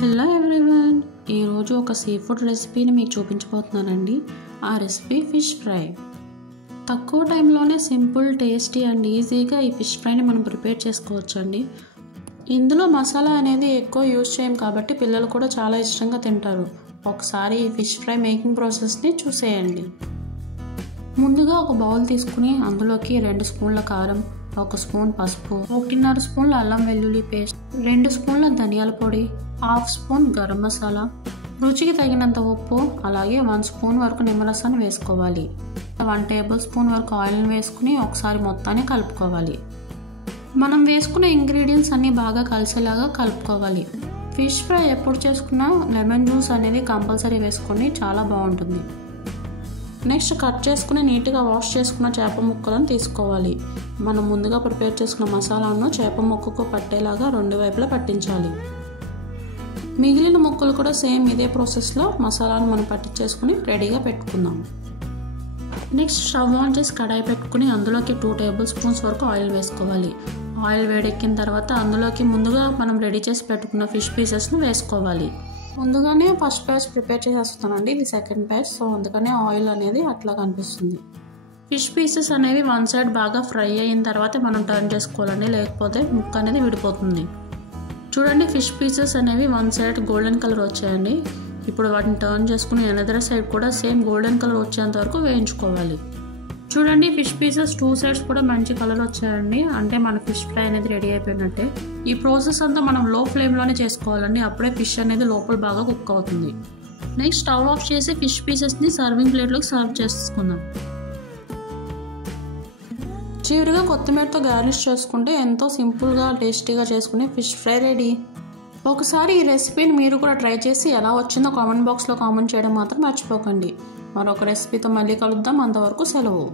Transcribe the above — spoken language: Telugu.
హలో ఎవ్రీవన్, ఈరోజు ఒక సీ ఫుడ్ రెసిపీని మీకు చూపించబోతున్నానండి. ఆ రెసిపీ ఫిష్ ఫ్రై. తక్కువ టైంలోనే సింపుల్, టేస్టీ అండ్ ఈజీగా ఈ ఫిష్ ఫ్రైని మనం ప్రిపేర్ చేసుకోవచ్చండి. ఇందులో మసాలా అనేది ఎక్కువ యూజ్ చేయం కాబట్టి పిల్లలు కూడా చాలా ఇష్టంగా తింటారు. ఒకసారి ఈ ఫిష్ ఫ్రై మేకింగ్ ప్రాసెస్ని చూసేయండి. ముందుగా ఒక బౌల్ తీసుకుని అందులోకి 2 స్పూన్ల కారం, 1 స్పూన్ పసుపు, 1.5 స్పూన్ల అల్లం వెల్లుల్లి పేస్ట్, 2 స్పూన్ల ధనియాల పొడి, 1/2 స్పూన్ గరం మసాలా, రుచికి తగినంత ఉప్పు, అలాగే 1 స్పూన్ వరకు నిమ్మరసాన్ని వేసుకోవాలి. 1 టేబుల్ స్పూన్ వరకు ఆయిల్ని వేసుకుని ఒకసారి మొత్తాన్ని కలుపుకోవాలి. మనం వేసుకునే ఇంగ్రీడియంట్స్ అన్నీ బాగా కలిసేలాగా కలుపుకోవాలి. ఫిష్ ఫ్రై ఎప్పుడు చేసుకున్నా లెమన్ జ్యూస్ అనేది కంపల్సరీ వేసుకోండి, చాలా బాగుంటుంది. నెక్స్ట్ కట్ చేసుకుని నీట్గా వాష్ చేసుకున్న చేప ముక్కలను తీసుకోవాలి. మనం ముందుగా ప్రిపేర్ చేసుకున్న మసాలాను చేప ముక్కకు పట్టేలాగా 2 వైపులా పట్టించాలి. మిగిలిన ముక్కలు కూడా సేమ్ ఇదే ప్రాసెస్లో మసాలాను మనం పట్టించేసుకుని రెడీగా పెట్టుకుందాం. నెక్స్ట్ స్టవ్ ఆన్ చేసి కడాయి పెట్టుకుని అందులోకి 2 టేబుల్ స్పూన్స్ వరకు ఆయిల్ వేసుకోవాలి. ఆయిల్ వేడెక్కిన తర్వాత అందులోకి ముందుగా మనం రెడీ చేసి పెట్టుకున్న ఫిష్ పీసెస్ను వేసుకోవాలి. ముందుగానే ఫస్ట్ బ్యాచ్ ప్రిపేర్ చేసేస్తానండి, ఇది సెకండ్ బ్యాచ్, సో అందుకనే ఆయిల్ అనేది అట్లా కనిపిస్తుంది. ఫిష్ పీసెస్ అనేవి 1 సైడ్ బాగా ఫ్రై అయిన తర్వాత మనం టర్న్ చేసుకోవాలండి, లేకపోతే ముక్క అనేది విడిపోతుంది. చూడండి, ఫిష్ పీసెస్ అనేవి 1 సైడ్ గోల్డెన్ కలర్ వచ్చాయండి. ఇప్పుడు వాటిని టర్న్ చేసుకుని అనదర్ సైడ్ కూడా సేమ్ గోల్డెన్ కలర్ వచ్చేంత వరకు వేయించుకోవాలి. చూడండి, ఫిష్ పీసెస్ 2 సైడ్స్ కూడా మంచి కలర్ వచ్చాయండి, అంటే మన ఫిష్ ఫ్రై అనేది రెడీ అయిపోయినట్టే. ఈ ప్రాసెస్ అంతా మనం లో ఫ్లేమ్లోనే చేసుకోవాలండి, అప్పుడే ఫిష్ అనేది లోపల బాగా కుక్ అవుతుంది. నెక్స్ట్ స్టవ్ ఆఫ్ చేసి ఫిష్ పీసెస్ని సర్వింగ్ ప్లేట్లోకి సర్వ్ చేసుకుందాం. చివరిగా కొత్తిమీరతో గార్నిష్ చేసుకుంటే ఎంతో సింపుల్గా టేస్టీగా చేసుకునే ఫిష్ ఫ్రై రెడీ. ఒకసారి ఈ రెసిపీని మీరు కూడా ట్రై చేసి ఎలా వచ్చిందో కామెంట్ బాక్స్లో కామెంట్ చేయడం మాత్రం మర్చిపోకండి. మరొక రెసిపీతో మళ్ళీ కలుద్దాం, అంతవరకు సెలవు.